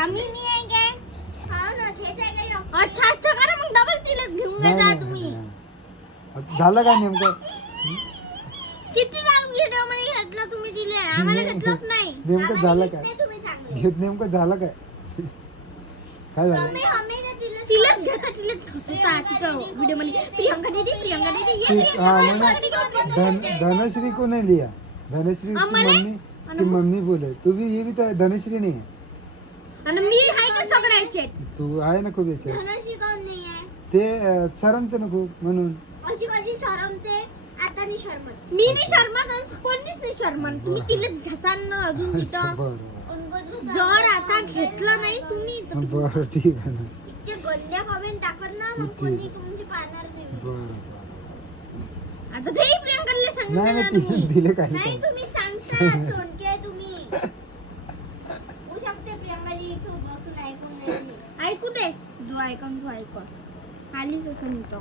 आम्ही नाही आहे काय अच्छा अच्छा करा मग डबल तिलाच घेऊन नाही जा नाही, तुम्ही नाही. झालं काय नेमकं किती व्हिडिओ मध्ये घेतलं तुम्ही तिले आम्हाला घेतलंच नाही नेमकं झालं काय घेत नेमकं झालं काय काय झालं तिलाच घेता तिला ठसवता तिच्या व्हिडिओ मध्ये प्रियंका दीदी ये हाँ मैंने धनश्री को नहीं लिया धनश्री की मम्मी बोले तू भी ये भी तो धनश्री नहीं है आणि मी हाय का सगळ्याचे तू आहे ना खूप याच्यात धनश्री कोण नाही आहे ते सरमते ना खूप म्हणून अशी कशी शरमते आता नाही शरमत मी नाही शरमत कोणीच नाही शरमत तुम्ही तिला घसान ना अजून तिथं बरं जर आता घेतलं नाही तुम्ही तर बरं ठीक आहे ना इतके गंद्या कमेंट टाकत ना मग कोणी तुमची पाहणार नाही बरं आता ते प्रियंकाला नाही सांगितलं ना नाही तुम्ही दिले काही नाही काही तुम्ही सांगता सोनके तुम्ही होऊ शकते प्रियंकाजी इथं बसून ऐकून नाही ऐकू दे जो ऐकून तू ऐकून आलीच असं म्हणतो